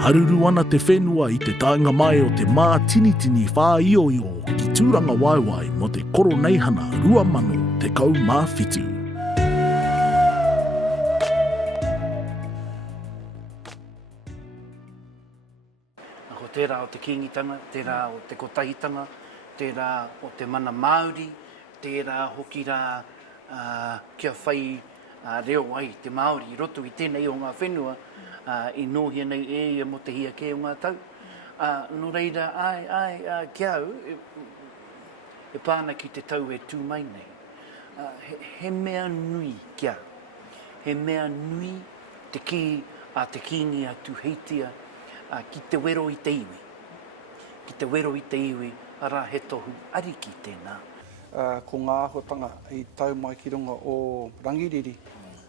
Haruru ana te whenua i te taenga mai o te mā tinitini whāioio ki tūranga waiwai mo te koroneihana 2017. Ko tērā o te kingitanga, tērā o te kotahitanga, tērā o te mana Māori, tērā hoki rā kia whai reo ai te Māori i roto i tēnei o ngā whenua i nōhia nei ia mo te hia ke o ngā tau. No reira, kia au, e pāna ki te tau e tūmai nei. He mea nui kia, he mea nui te ki a te kingi a tu heitia ki te wero i te iwi. Ki te wero i te iwi, ara he tohu ariki tēnā. Ko ngā ahotanga i tau mai ki runga o rangiriri,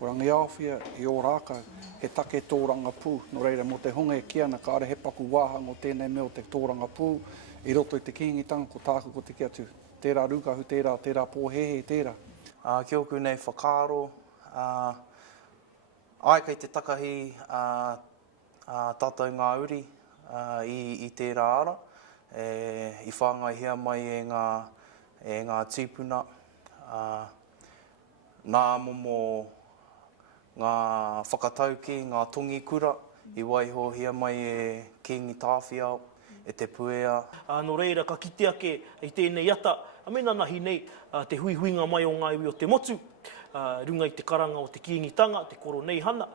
o rangiawhia, i o rākau, he take tōranga pū. No reira, mo te honga e kiana, ka are he paku wāhanga o tēnei mea o te tōranga pū, i roto i te kingitanga, ko tāku ko te kia tu. Tērā rukahu, tērā pōhehe, tērā. Kia oku nei whakaaro, ai kei te takahi tātou ngā uri i tērā ara, i whāngai hea mai e ngā tīpuna, nā momo ngā whakatauki, ngā tongi kura, i waiho hea mai e kingi tāwhiao, e te puea. No reira, ka kite ake i tēnei ata, a mena nahi nei te huihuinga mai o ngā iwi o te motu, runga i te karanga o te kingitanga, te koroneihana,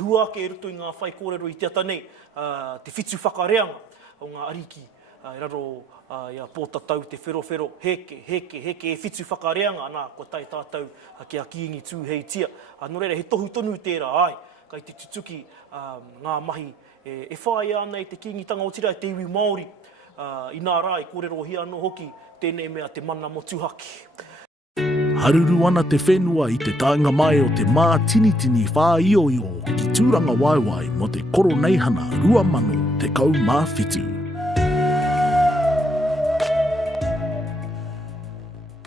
hua ake e ruto i ngā whai kōrero i te ata nei, te whitu whakareanga o ngā ariki, i raro ia pōtatau te whero, heke e whitu whakareanga, anā, ko tai tātou ki a kiingi tū hei tia. No reira, he tohu tonu tērā ai, kai te tutuki ngā mahi e whai ana i te kingitanga o tira i te iwi Māori, i nā rā i kōrero hi anō hoki, tēnei mea te mana motuhaki. Haruru ana te whenua i te taenga mai o te mā tinitini whāioio ki tūranga waiwai mo te koroneihana 2017.